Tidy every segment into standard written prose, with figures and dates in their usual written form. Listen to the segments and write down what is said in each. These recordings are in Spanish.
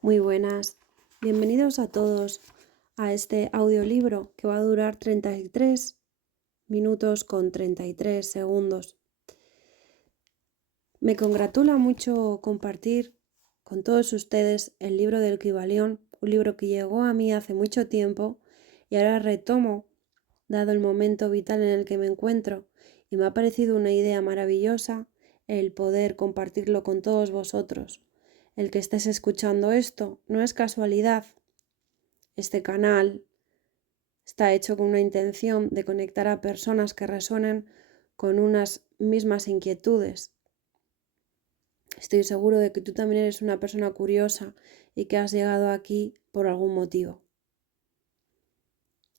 Muy buenas, bienvenidos a todos a este audiolibro que va a durar 33 minutos con 33 segundos. Me congratula mucho compartir con todos ustedes el libro del Kybalión, un libro que llegó a mí hace mucho tiempo y ahora retomo, dado el momento vital en el que me encuentro, y me ha parecido una idea maravillosa el poder compartirlo con todos vosotros. El que estés escuchando esto no es casualidad. Este canal está hecho con una intención de conectar a personas que resuenen con unas mismas inquietudes. Estoy seguro de que tú también eres una persona curiosa y que has llegado aquí por algún motivo.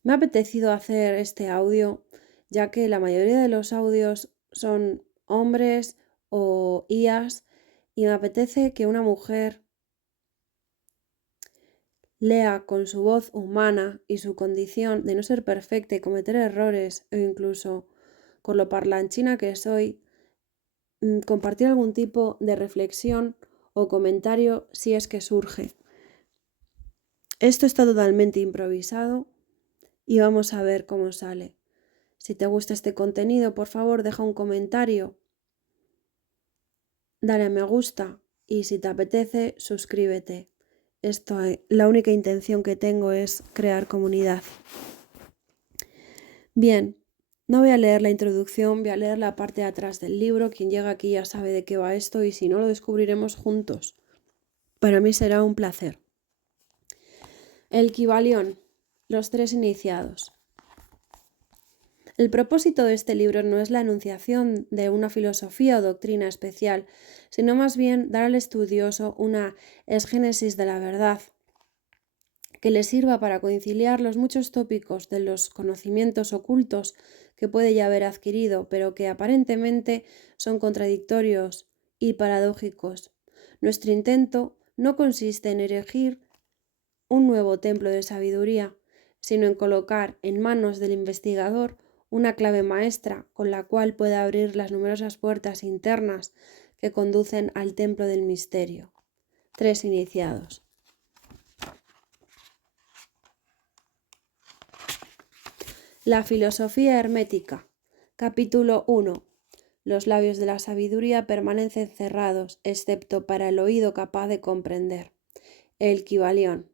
Me ha apetecido hacer este audio, ya que la mayoría de los audios son hombres o IAs, y me apetece que una mujer lea con su voz humana y su condición de no ser perfecta y cometer errores, o incluso con lo parlanchina que soy, compartir algún tipo de reflexión o comentario si es que surge. Esto está totalmente improvisado y vamos a ver cómo sale. Si te gusta este contenido, por favor, deja un comentario, dale a me gusta y si te apetece, suscríbete. La única intención que tengo es crear comunidad. Bien, no voy a leer la introducción, voy a leer la parte de atrás del libro. Quien llega aquí ya sabe de qué va esto y si no, lo descubriremos juntos. Para mí será un placer. El Kybalión, los tres iniciados. El propósito de este libro no es la enunciación de una filosofía o doctrina especial, sino más bien dar al estudioso una exgénesis de la verdad, que le sirva para conciliar los muchos tópicos de los conocimientos ocultos que puede ya haber adquirido, pero que aparentemente son contradictorios y paradójicos. Nuestro intento no consiste en erigir un nuevo templo de sabiduría, sino en colocar en manos del investigador una clave maestra con la cual pueda abrir las numerosas puertas internas que conducen al templo del misterio. Tres iniciados. La filosofía hermética. Capítulo 1. Los labios de la sabiduría permanecen cerrados, excepto para el oído capaz de comprender. El Kybalión.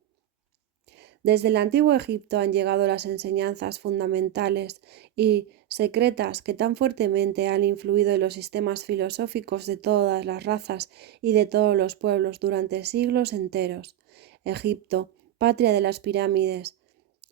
Desde el antiguo Egipto han llegado las enseñanzas fundamentales y secretas que tan fuertemente han influido en los sistemas filosóficos de todas las razas y de todos los pueblos durante siglos enteros. Egipto, patria de las pirámides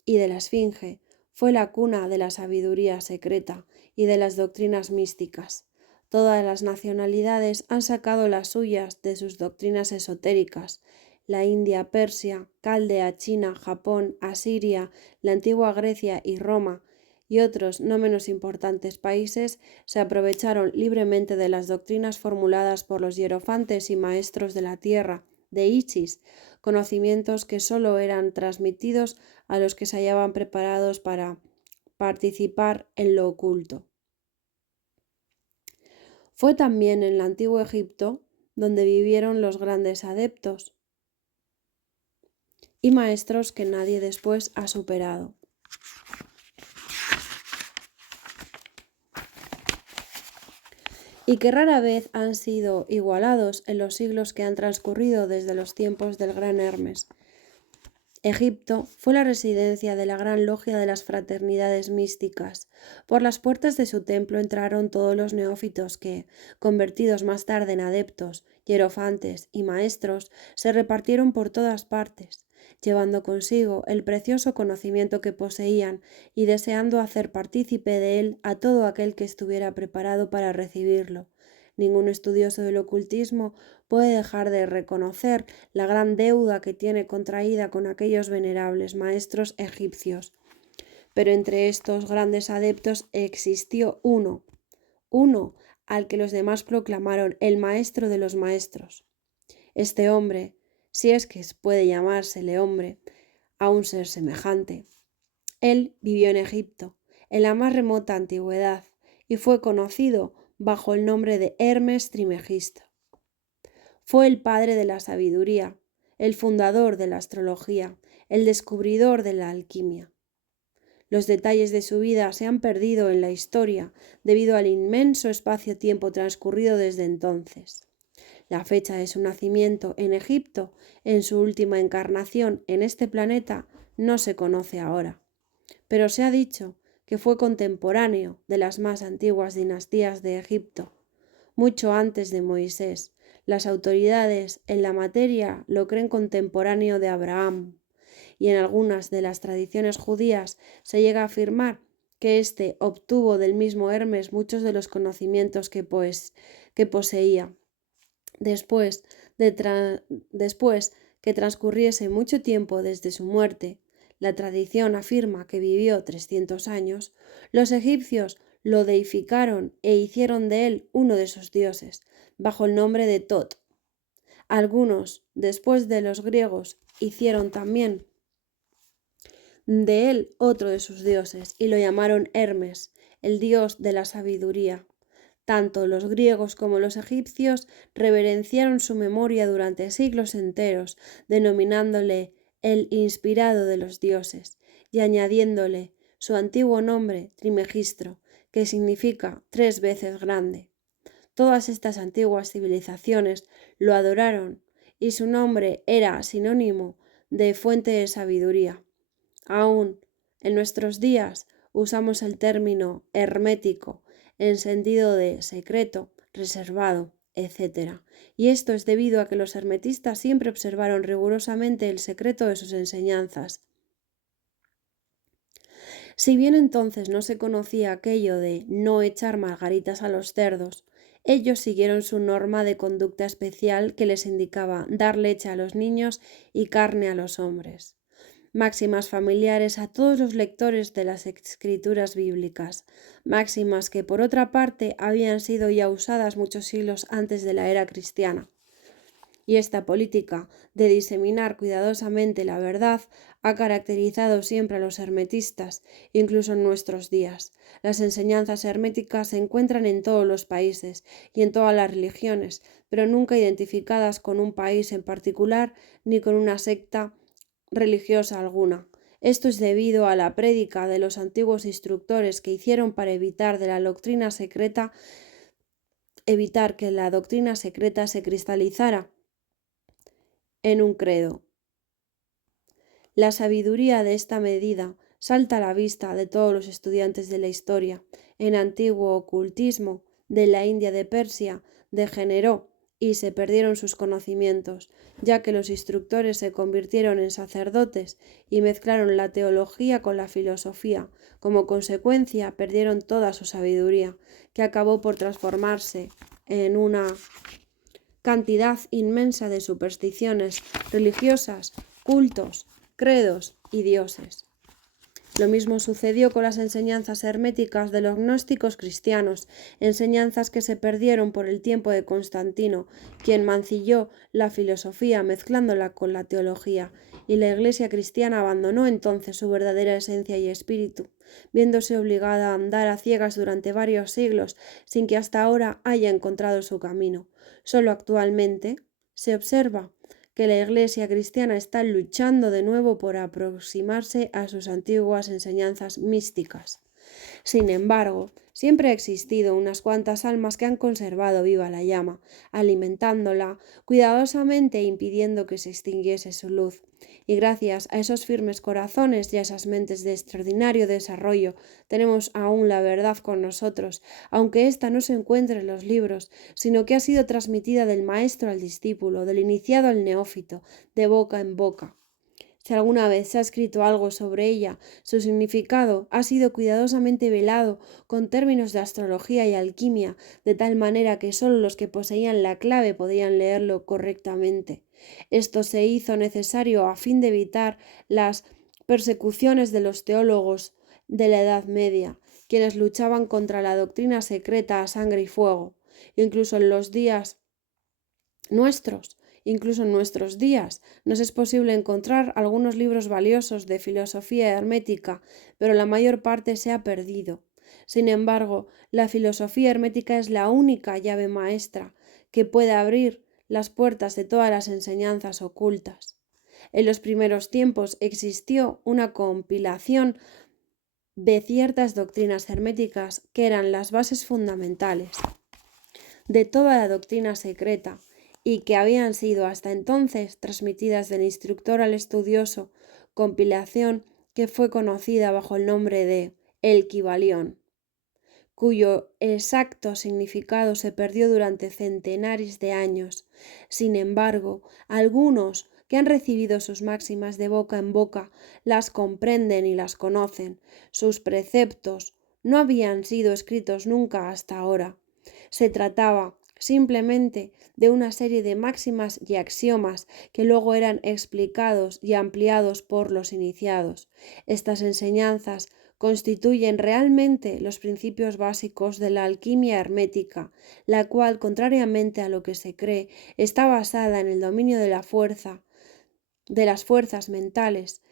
y de la Esfinge, fue la cuna de la sabiduría secreta y de las doctrinas místicas. Todas las nacionalidades han sacado las suyas de sus doctrinas esotéricas. La India, Persia, Caldea, China, Japón, Asiria, la antigua Grecia y Roma y otros no menos importantes países se aprovecharon libremente de las doctrinas formuladas por los hierofantes y maestros de la tierra, de Isis, conocimientos que sólo eran transmitidos a los que se hallaban preparados para participar en lo oculto. Fue también en el antiguo Egipto donde vivieron los grandes adeptos y maestros que nadie después ha superado. Y que rara vez han sido igualados en los siglos que han transcurrido desde los tiempos del gran Hermes. Egipto fue la residencia de la gran logia de las fraternidades místicas. Por las puertas de su templo entraron todos los neófitos que, convertidos más tarde en adeptos, hierofantes y maestros, se repartieron por todas partes, llevando consigo el precioso conocimiento que poseían y deseando hacer partícipe de él a todo aquel que estuviera preparado para recibirlo. Ningún estudioso del ocultismo puede dejar de reconocer la gran deuda que tiene contraída con aquellos venerables maestros egipcios. Pero entre estos grandes adeptos existió uno al que los demás proclamaron el maestro de los maestros. Este hombre, si es que puede llamársele hombre a un ser semejante, él vivió en Egipto, en la más remota antigüedad, y fue conocido bajo el nombre de Hermes Trismegisto. Fue el padre de la sabiduría, el fundador de la astrología, el descubridor de la alquimia. Los detalles de su vida se han perdido en la historia debido al inmenso espacio-tiempo transcurrido desde entonces. La fecha de su nacimiento en Egipto, en su última encarnación en este planeta, no se conoce ahora, pero se ha dicho que fue contemporáneo de las más antiguas dinastías de Egipto, mucho antes de Moisés. Las autoridades en la materia lo creen contemporáneo de Abraham, y en algunas de las tradiciones judías se llega a afirmar que éste obtuvo del mismo Hermes muchos de los conocimientos que poseía. Después que transcurriese mucho tiempo desde su muerte, la tradición afirma que vivió 300 años, los egipcios lo deificaron e hicieron de él uno de sus dioses, bajo el nombre de Tot. Algunos, después de los griegos, hicieron también de él otro de sus dioses y lo llamaron Hermes, el dios de la sabiduría. Tanto los griegos como los egipcios reverenciaron su memoria durante siglos enteros, denominándole el inspirado de los dioses y añadiéndole su antiguo nombre Trimegistro, que significa 3 veces grande. Todas estas antiguas civilizaciones lo adoraron y su nombre era sinónimo de fuente de sabiduría. Aún en nuestros días usamos el término hermético en sentido de secreto, reservado, etc. Y esto es debido a que los hermetistas siempre observaron rigurosamente el secreto de sus enseñanzas. Si bien entonces no se conocía aquello de no echar margaritas a los cerdos, ellos siguieron su norma de conducta especial que les indicaba dar leche a los niños y carne a los hombres. Máximas familiares a todos los lectores de las escrituras bíblicas, máximas que por otra parte habían sido ya usadas muchos siglos antes de la era cristiana. Y esta política de diseminar cuidadosamente la verdad ha caracterizado siempre a los hermetistas, incluso en nuestros días. Las enseñanzas herméticas se encuentran en todos los países y en todas las religiones, pero nunca identificadas con un país en particular ni con una secta religiosa alguna. Esto es debido a la prédica de los antiguos instructores que hicieron para evitar que la doctrina secreta se cristalizara en un credo. La sabiduría de esta medida salta a la vista de todos los estudiantes de la historia. En antiguo ocultismo de la India de Persia degeneró y se perdieron sus conocimientos, ya que los instructores se convirtieron en sacerdotes y mezclaron la teología con la filosofía. Como consecuencia, perdieron toda su sabiduría, que acabó por transformarse en una cantidad inmensa de supersticiones religiosas, cultos, credos y dioses. Lo mismo sucedió con las enseñanzas herméticas de los gnósticos cristianos, enseñanzas que se perdieron por el tiempo de Constantino, quien mancilló la filosofía mezclándola con la teología, y la Iglesia cristiana abandonó entonces su verdadera esencia y espíritu, viéndose obligada a andar a ciegas durante varios siglos sin que hasta ahora haya encontrado su camino. Solo actualmente se observa que la Iglesia cristiana está luchando de nuevo por aproximarse a sus antiguas enseñanzas místicas. Sin embargo, siempre ha existido unas cuantas almas que han conservado viva la llama, alimentándola cuidadosamente e impidiendo que se extinguiese su luz. Y gracias a esos firmes corazones y a esas mentes de extraordinario desarrollo, tenemos aún la verdad con nosotros, aunque ésta no se encuentre en los libros, sino que ha sido transmitida del maestro al discípulo, del iniciado al neófito, de boca en boca. Si alguna vez se ha escrito algo sobre ella, su significado ha sido cuidadosamente velado con términos de astrología y alquimia, de tal manera que solo los que poseían la clave podían leerlo correctamente. Esto se hizo necesario a fin de evitar las persecuciones de los teólogos de la Edad Media, quienes luchaban contra la doctrina secreta a sangre y fuego. Incluso en nuestros días, nos es posible encontrar algunos libros valiosos de filosofía hermética, pero la mayor parte se ha perdido. Sin embargo, la filosofía hermética es la única llave maestra que puede abrir las puertas de todas las enseñanzas ocultas. En los primeros tiempos existió una compilación de ciertas doctrinas herméticas que eran las bases fundamentales de toda la doctrina secreta y que habían sido hasta entonces transmitidas del instructor al estudioso, compilación que fue conocida bajo el nombre de El Kybalión, cuyo exacto significado se perdió durante centenares de años. Sin embargo, algunos que han recibido sus máximas de boca en boca las comprenden y las conocen. Sus preceptos no habían sido escritos nunca hasta ahora. Se trataba simplemente de una serie de máximas y axiomas que luego eran explicados y ampliados por los iniciados. Estas enseñanzas constituyen realmente los principios básicos de la alquimia hermética, la cual, contrariamente a lo que se cree, está basada en el dominio de la fuerza, de las fuerzas mentales,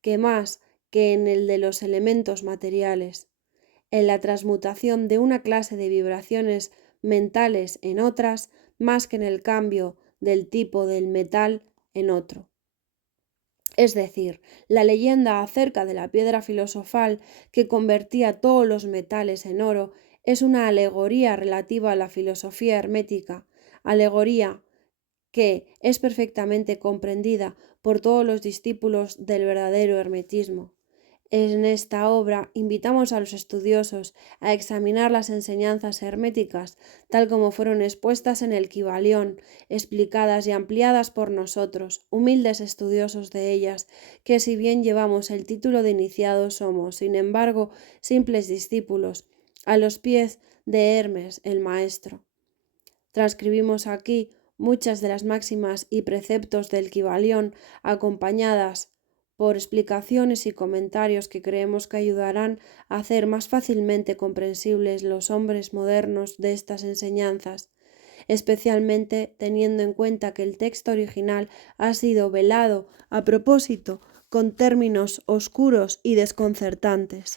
que más que en el de los elementos materiales, en la transmutación de una clase de vibraciones mentales en otras, más que en el cambio del tipo del metal en otro. Es decir, la leyenda acerca de la piedra filosofal que convertía todos los metales en oro es una alegoría relativa a la filosofía hermética, alegoría que es perfectamente comprendida por todos los discípulos del verdadero hermetismo. En esta obra invitamos a los estudiosos a examinar las enseñanzas herméticas tal como fueron expuestas en el Kybalión, explicadas y ampliadas por nosotros, humildes estudiosos de ellas, que si bien llevamos el título de iniciados somos, sin embargo, simples discípulos, a los pies de Hermes, el Maestro. Transcribimos aquí muchas de las máximas y preceptos del Kybalión, acompañadas por explicaciones y comentarios que creemos que ayudarán a hacer más fácilmente comprensibles los hombres modernos de estas enseñanzas, especialmente teniendo en cuenta que el texto original ha sido velado a propósito con términos oscuros y desconcertantes.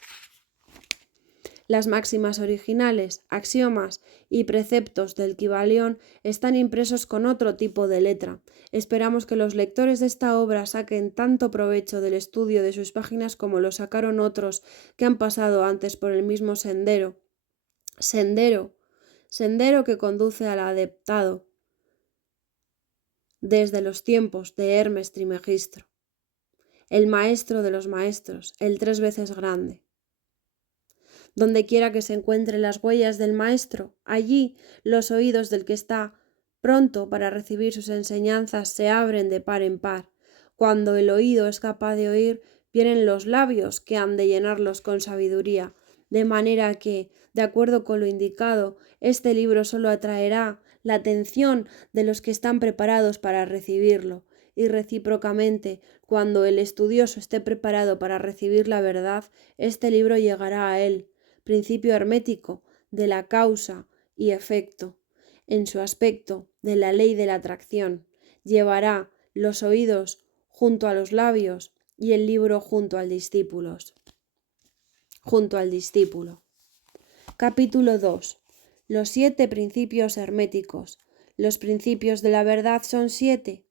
Las máximas originales, axiomas y preceptos del Kybalión están impresos con otro tipo de letra. Esperamos que los lectores de esta obra saquen tanto provecho del estudio de sus páginas como lo sacaron otros que han pasado antes por el mismo sendero. Sendero que conduce al adeptado desde los tiempos de Hermes Trismegistro, el maestro de los maestros, el 3 veces grande. Donde quiera que se encuentren las huellas del maestro, allí los oídos del que está pronto para recibir sus enseñanzas se abren de par en par. Cuando el oído es capaz de oír, vienen los labios que han de llenarlos con sabiduría, de manera que, de acuerdo con lo indicado, este libro solo atraerá la atención de los que están preparados para recibirlo, y recíprocamente, cuando el estudioso esté preparado para recibir la verdad, este libro llegará a él, principio hermético de la causa y efecto, en su aspecto de la ley de la atracción. Llevará los oídos junto a los labios y el libro junto al discípulo. Capítulo 2. Los 7 principios herméticos. Los principios de la verdad son 7.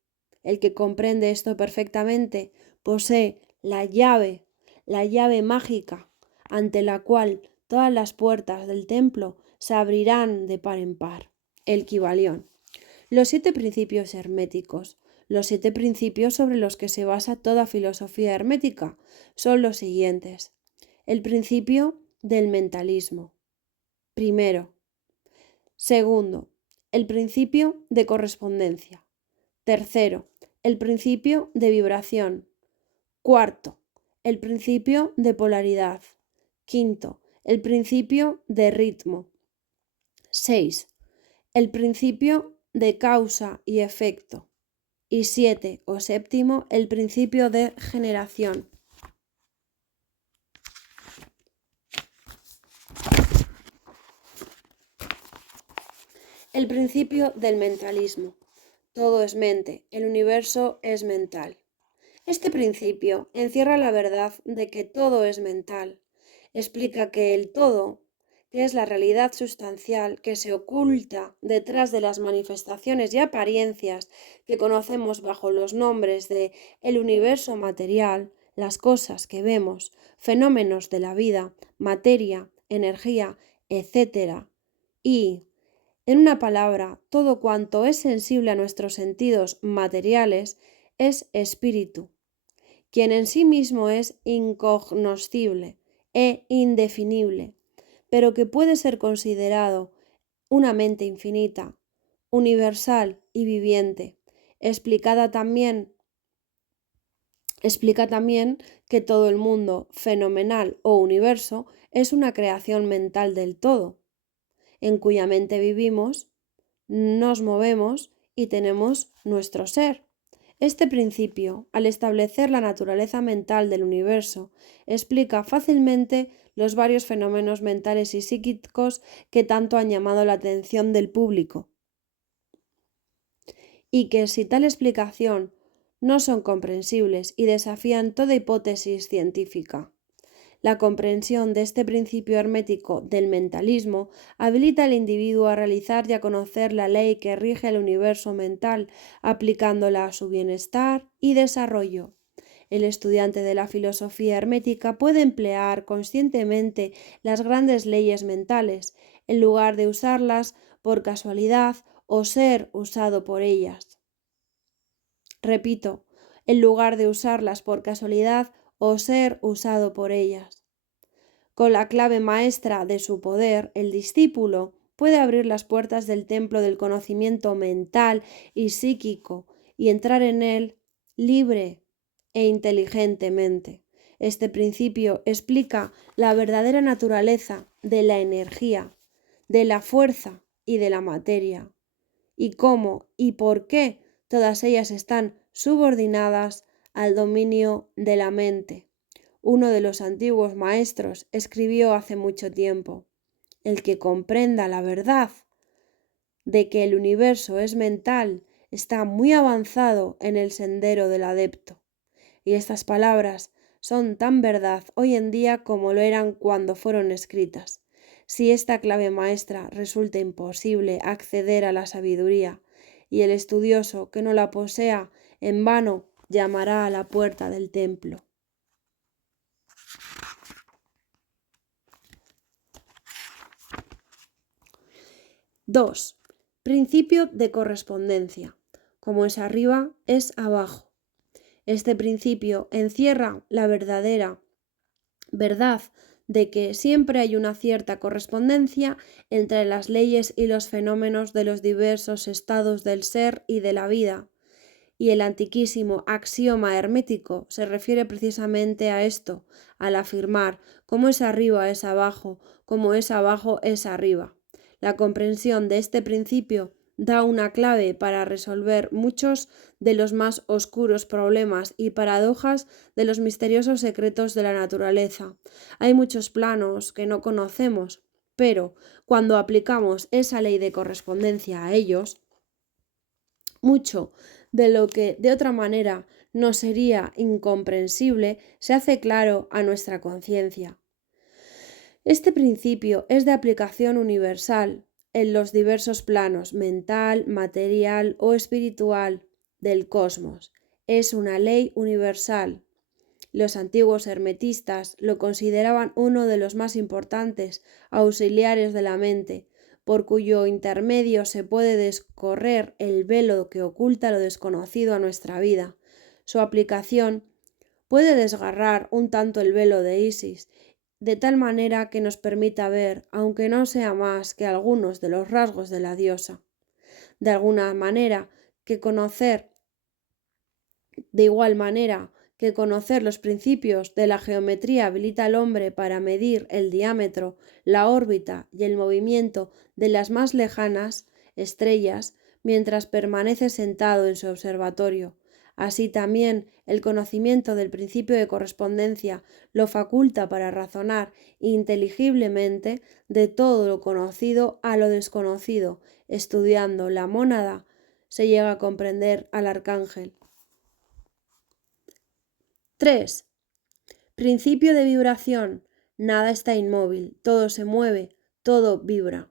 El que comprende esto perfectamente posee la llave mágica, ante la cual todas las puertas del templo se abrirán de par en par. El Kybalión. Los 7 principios herméticos. Los 7 principios sobre los que se basa toda filosofía hermética son los siguientes. El principio del mentalismo. Primero. Segundo, el principio de correspondencia. Tercero, el principio de vibración. Cuarto, el principio de polaridad. Quinto, el principio de ritmo. 6. El principio de causa y efecto. Y 7 o séptimo, el principio de generación. El principio del mentalismo. Todo es mente, el universo es mental. Este principio encierra la verdad de que todo es mental. Explica que el todo, que es la realidad sustancial que se oculta detrás de las manifestaciones y apariencias que conocemos bajo los nombres de el universo material, las cosas que vemos, fenómenos de la vida, materia, energía, etc. Y, en una palabra, todo cuanto es sensible a nuestros sentidos materiales es espíritu, quien en sí mismo es incognoscible e indefinible, pero que puede ser considerado una mente infinita, universal y viviente. Explica también que todo el mundo fenomenal o universo es una creación mental del todo, en cuya mente vivimos, nos movemos y tenemos nuestro ser. Este principio, al establecer la naturaleza mental del universo, explica fácilmente los varios fenómenos mentales y psíquicos que tanto han llamado la atención del público, y que si tal explicación no son comprensibles y desafían toda hipótesis científica. La comprensión de este principio hermético del mentalismo habilita al individuo a realizar y a conocer la ley que rige el universo mental, aplicándola a su bienestar y desarrollo. El estudiante de la filosofía hermética puede emplear conscientemente las grandes leyes mentales, en lugar de usarlas por casualidad o ser usado por ellas. Repito, en lugar de usarlas por casualidad o ser usado por ellas. Con la clave maestra de su poder, el discípulo puede abrir las puertas del templo del conocimiento mental y psíquico y entrar en él libre e inteligentemente. Este principio explica la verdadera naturaleza de la energía, de la fuerza y de la materia, y cómo y por qué todas ellas están subordinadas al dominio de la mente. Uno de los antiguos maestros escribió hace mucho tiempo: el que comprenda la verdad de que el universo es mental está muy avanzado en el sendero del adepto. Y estas palabras son tan verdad hoy en día como lo eran cuando fueron escritas. Si esta clave maestra resulta imposible acceder a la sabiduría, y el estudioso que no la posea en vano llamará a la puerta del templo. 2. Principio de correspondencia. Como es arriba, es abajo. Este principio encierra la verdadera verdad de que siempre hay una cierta correspondencia entre las leyes y los fenómenos de los diversos estados del ser y de la vida, y el antiquísimo axioma hermético se refiere precisamente a esto, al afirmar como es arriba es abajo, como es abajo es arriba. La comprensión de este principio da una clave para resolver muchos de los más oscuros problemas y paradojas de los misteriosos secretos de la naturaleza. Hay muchos planos que no conocemos, pero cuando aplicamos esa ley de correspondencia a ellos, mucho de lo que de otra manera nos sería incomprensible se hace claro a nuestra conciencia. Este principio es de aplicación universal en los diversos planos mental, material o espiritual del cosmos. Es una ley universal. Los antiguos hermetistas lo consideraban uno de los más importantes auxiliares de la mente, por cuyo intermedio se puede descorrer el velo que oculta lo desconocido a nuestra vida. Su aplicación puede desgarrar un tanto el velo de Isis, de tal manera que nos permita ver, aunque no sea más que algunos de los rasgos de la diosa. De alguna manera que conocer, de igual manera que conocer los principios de la geometría habilita al hombre para medir el diámetro, la órbita y el movimiento de las más lejanas estrellas mientras permanece sentado en su observatorio. Así también el conocimiento del principio de correspondencia lo faculta para razonar inteligiblemente de todo lo conocido a lo desconocido. Estudiando la mónada se llega a comprender al arcángel. 3. Principio de vibración. Nada está inmóvil, todo se mueve, todo vibra.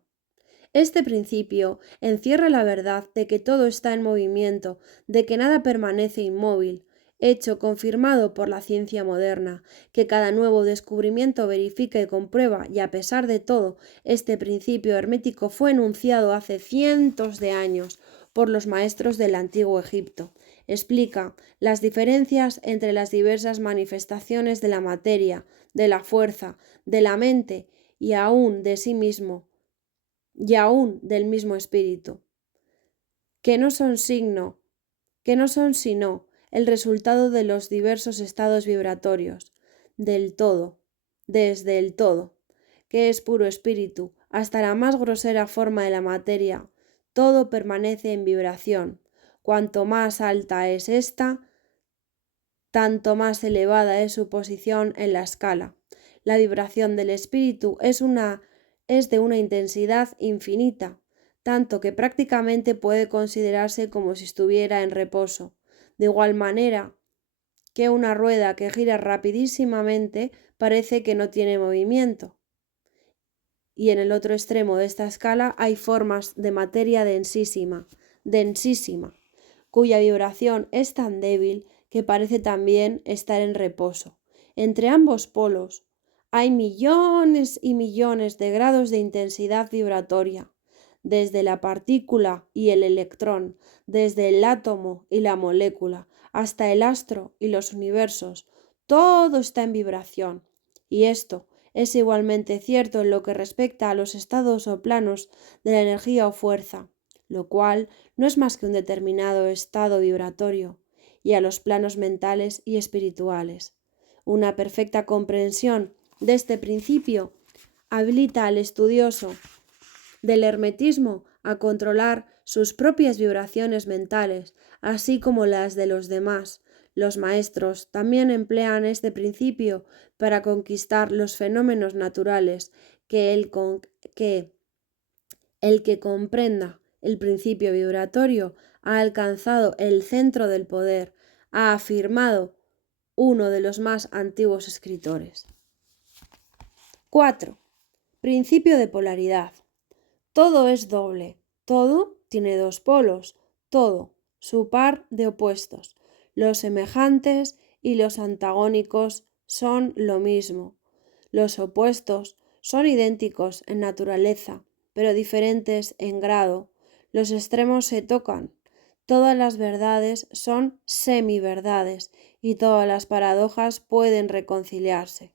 Este principio encierra la verdad de que todo está en movimiento, de que nada permanece inmóvil, hecho confirmado por la ciencia moderna, que cada nuevo descubrimiento verifica y comprueba, y a pesar de todo, este principio hermético fue enunciado hace cientos de años por los maestros del antiguo Egipto. Explica las diferencias entre las diversas manifestaciones de la materia, de la fuerza, de la mente y aún de sí mismo, y aún del mismo espíritu, que no son sino el resultado de los diversos estados vibratorios, del todo, desde el todo, que es puro espíritu, hasta la más grosera forma de la materia, todo permanece en vibración. Cuanto más alta es ésta, tanto más elevada es su posición en la escala. La vibración del espíritu es de una intensidad infinita, tanto que prácticamente puede considerarse como si estuviera en reposo, de igual manera que una rueda que gira rapidísimamente parece que no tiene movimiento. Y en el otro extremo de esta escala hay formas de materia densísima, cuya vibración es tan débil que parece también estar en reposo. Entre ambos polos hay millones y millones de grados de intensidad vibratoria, desde la partícula y el electrón, desde el átomo y la molécula, hasta el astro y los universos. Todo está en vibración, y esto es igualmente cierto en lo que respecta a los estados o planos de la energía o fuerza, lo cual no es más que un determinado estado vibratorio, y a los planos mentales y espirituales. Una perfecta comprensión de este principio habilita al estudioso del hermetismo a controlar sus propias vibraciones mentales, así como las de los demás. Los maestros también emplean este principio para conquistar los fenómenos naturales, el que comprenda el principio vibratorio ha alcanzado el centro del poder, ha afirmado uno de los más antiguos escritores. 4. Principio de polaridad. Todo es doble, todo tiene dos polos, todo, su par de opuestos. Los semejantes y los antagónicos son lo mismo. Los opuestos son idénticos en naturaleza, pero diferentes en grado. Los extremos se tocan. Todas las verdades son semiverdades y todas las paradojas pueden reconciliarse.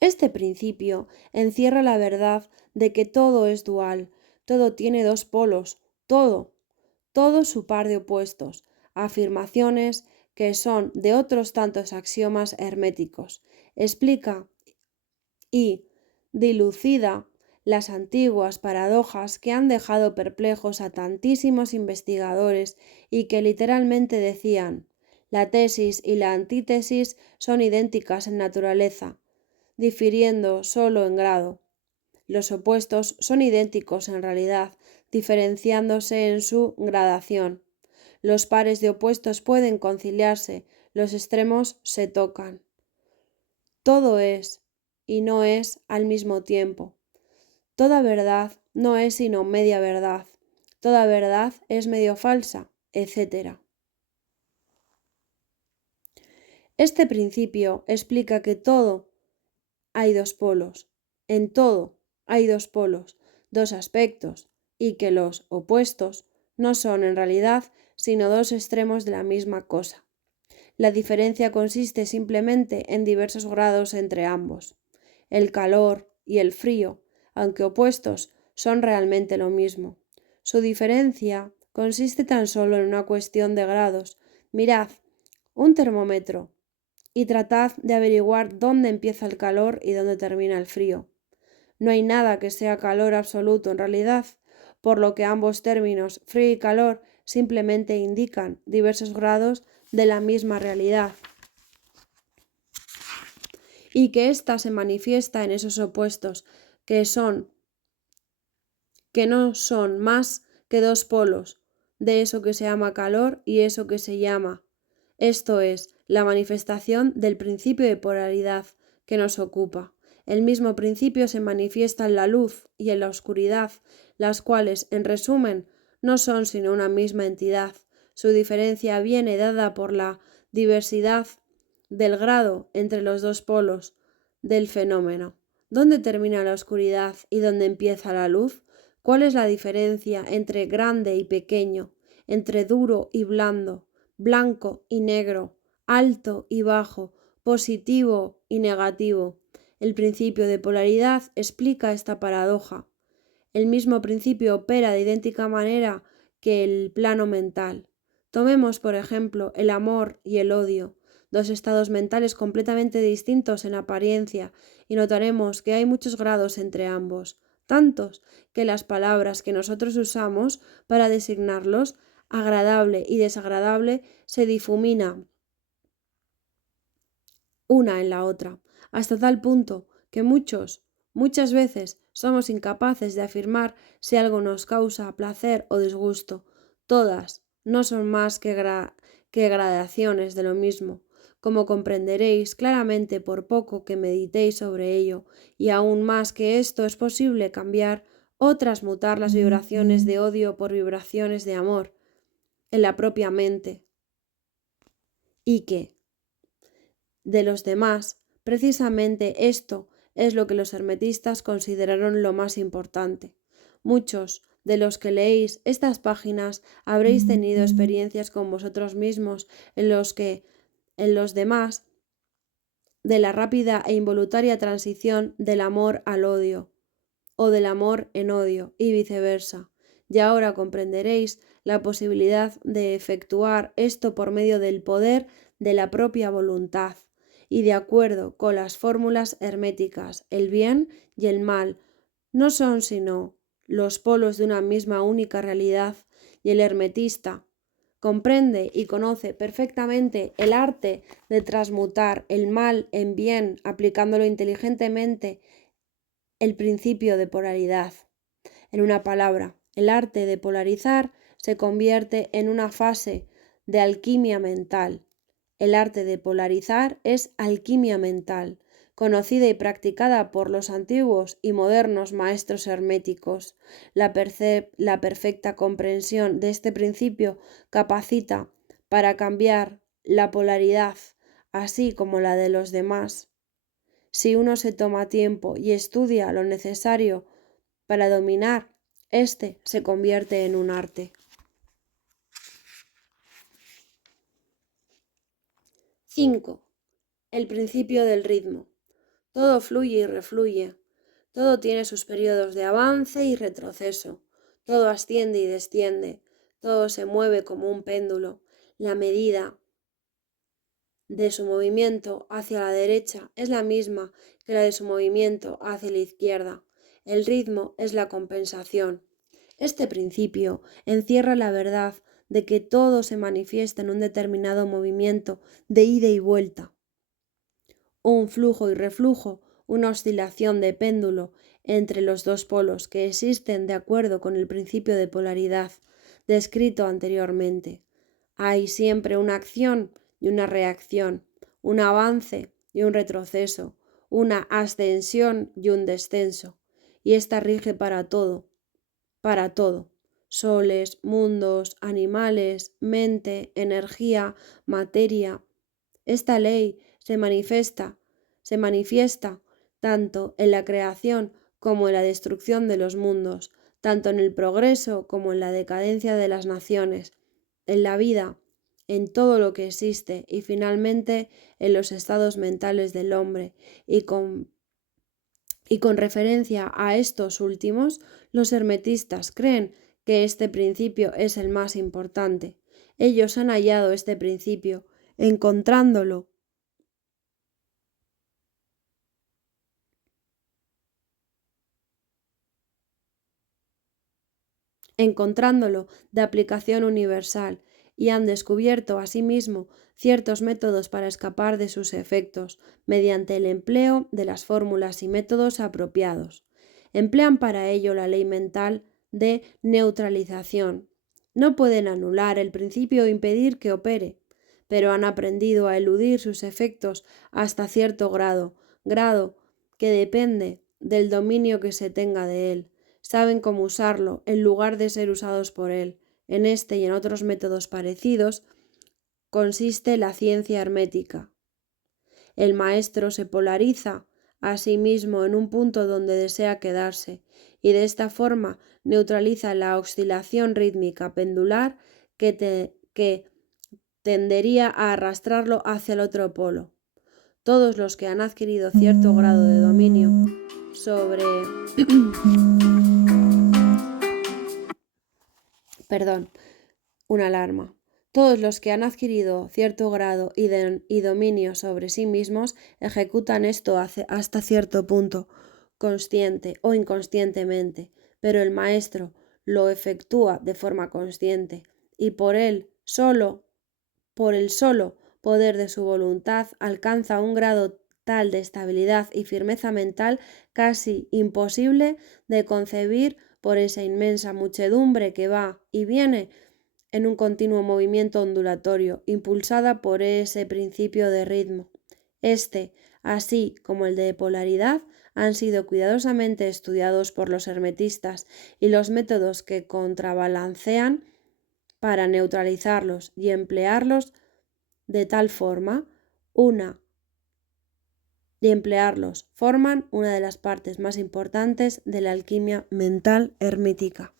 Este principio encierra la verdad de que todo es dual, todo tiene dos polos, todo su par de opuestos, afirmaciones que son de otros tantos axiomas herméticos. Explica y dilucida las antiguas paradojas que han dejado perplejos a tantísimos investigadores y que literalmente decían: la tesis y la antítesis son idénticas en naturaleza, difiriendo solo en grado. Los opuestos son idénticos en realidad, diferenciándose en su gradación. Los pares de opuestos pueden conciliarse, los extremos se tocan. Todo es y no es al mismo tiempo. Toda verdad no es sino media verdad. Toda verdad es medio falsa, etc. Este principio explica que todo hay dos polos. En todo hay dos polos, dos aspectos, y que los opuestos no son en realidad sino dos extremos de la misma cosa. La diferencia consiste simplemente en diversos grados entre ambos. El calor y el frío, aunque opuestos, son realmente lo mismo. Su diferencia consiste tan solo en una cuestión de grados. Mirad un termómetro y tratad de averiguar dónde empieza el calor y dónde termina el frío. No hay nada que sea calor absoluto en realidad, por lo que ambos términos, frío y calor, simplemente indican diversos grados de la misma realidad, y que ésta se manifiesta en esos opuestos, que no son más que dos polos, de eso que se llama calor y eso que se llama. Esto es la manifestación del principio de polaridad que nos ocupa. El mismo principio se manifiesta en la luz y en la oscuridad, las cuales, en resumen, no son sino una misma entidad. Su diferencia viene dada por la diversidad del grado entre los dos polos del fenómeno. ¿Dónde termina la oscuridad y dónde empieza la luz? ¿Cuál es la diferencia entre grande y pequeño, entre duro y blando, blanco y negro, alto y bajo, positivo y negativo? El principio de polaridad explica esta paradoja. El mismo principio opera de idéntica manera que el plano mental. Tomemos, por ejemplo, el amor y el odio, dos estados mentales completamente distintos en apariencia, y notaremos que hay muchos grados entre ambos, tantos que las palabras que nosotros usamos para designarlos, agradable y desagradable, se difuminan una en la otra, hasta tal punto que muchas veces somos incapaces de afirmar si algo nos causa placer o disgusto. Todas no son más que gradaciones de lo mismo, como comprenderéis claramente por poco que meditéis sobre ello, y aún más que esto es posible cambiar o transmutar las vibraciones de odio por vibraciones de amor en la propia mente, y que de los demás, precisamente esto es lo que los hermetistas consideraron lo más importante. Muchos de los que leéis estas páginas habréis tenido experiencias con vosotros mismos en los demás, de la rápida e involuntaria transición del amor al odio, o del amor en odio, y viceversa. Y ahora comprenderéis la posibilidad de efectuar esto por medio del poder de la propia voluntad, y de acuerdo con las fórmulas herméticas, el bien y el mal no son sino los polos de una misma única realidad, y el hermetista comprende y conoce perfectamente el arte de transmutar el mal en bien, aplicándolo inteligentemente el principio de polaridad. En una palabra, el arte de polarizar se convierte en una fase de alquimia mental. El arte de polarizar es alquimia mental, conocida y practicada por los antiguos y modernos maestros herméticos. La perfecta comprensión de este principio capacita para cambiar la polaridad, así como la de los demás. Si uno se toma tiempo y estudia lo necesario para dominar, este se convierte en un arte. 5. El principio del ritmo. Todo fluye y refluye. Todo tiene sus periodos de avance y retroceso. Todo asciende y desciende. Todo se mueve como un péndulo. La medida de su movimiento hacia la derecha es la misma que la de su movimiento hacia la izquierda. El ritmo es la compensación. Este principio encierra la verdad de que todo se manifiesta en un determinado movimiento de ida y vuelta, un flujo y reflujo, una oscilación de péndulo entre los dos polos que existen de acuerdo con el principio de polaridad descrito anteriormente. Hay siempre una acción y una reacción, un avance y un retroceso, una ascensión y un descenso, y esta rige para todo, soles, mundos, animales, mente, energía, materia. Esta ley se manifiesta tanto en la creación como en la destrucción de los mundos, tanto en el progreso como en la decadencia de las naciones, en la vida, en todo lo que existe y finalmente en los estados mentales del hombre, y con referencia a estos últimos, los hermetistas creen que este principio es el más importante. Ellos han hallado este principio, encontrándolo de aplicación universal, y han descubierto asimismo ciertos métodos para escapar de sus efectos, mediante el empleo de las fórmulas y métodos apropiados. Emplean para ello la ley mental de neutralización. No pueden anular el principio o impedir que opere, pero han aprendido a eludir sus efectos hasta cierto grado que depende del dominio que se tenga de él. Saben cómo usarlo en lugar de ser usados por él. En este y en otros métodos parecidos consiste la ciencia hermética. El maestro se polariza a sí mismo en un punto donde desea quedarse y de esta forma neutraliza la oscilación rítmica pendular que tendería a arrastrarlo hacia el otro polo. Todos los que han adquirido cierto grado de dominio sobre una alarma. Todos los que han adquirido cierto grado y dominio sobre sí mismos ejecutan esto hasta cierto punto, consciente o inconscientemente, pero el maestro lo efectúa de forma consciente y por el solo poder de su voluntad alcanza un grado tal de estabilidad y firmeza mental casi imposible de concebir por esa inmensa muchedumbre que va y viene en un continuo movimiento ondulatorio, impulsada por ese principio de ritmo. Este, así como el de polaridad, han sido cuidadosamente estudiados por los hermetistas y los métodos que contrabalancean para neutralizarlos y emplearlos de tal forma, forman una de las partes más importantes de la alquimia mental hermética.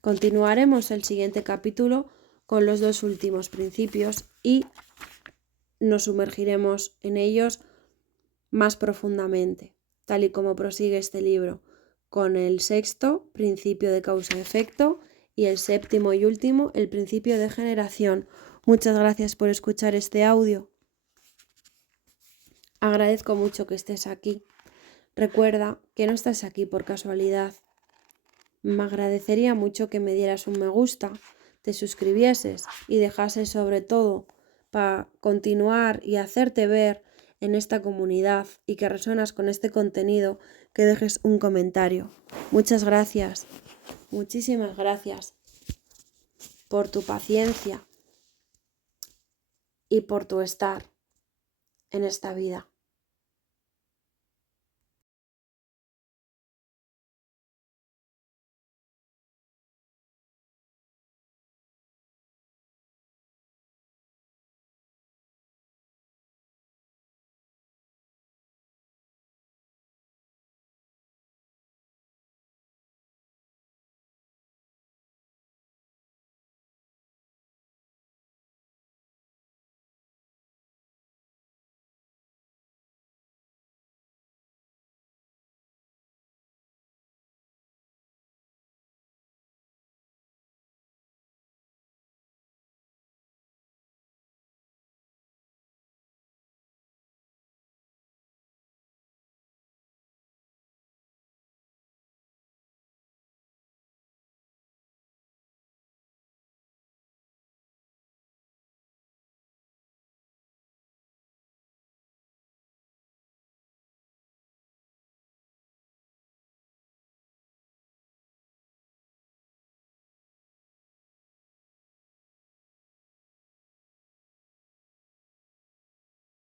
Continuaremos el siguiente capítulo con los dos últimos principios y nos sumergiremos en ellos más profundamente, tal y como prosigue este libro, con el sexto, principio de causa-efecto, y el séptimo y último, el principio de generación. Muchas gracias por escuchar este audio. Agradezco mucho que estés aquí. Recuerda que no estás aquí por casualidad. Me agradecería mucho que me dieras un me gusta, te suscribieses y dejases sobre todo para continuar y hacerte ver en esta comunidad y que resuenas con este contenido, que dejes un comentario. Muchas gracias, muchísimas gracias por tu paciencia y por tu estar en esta vida.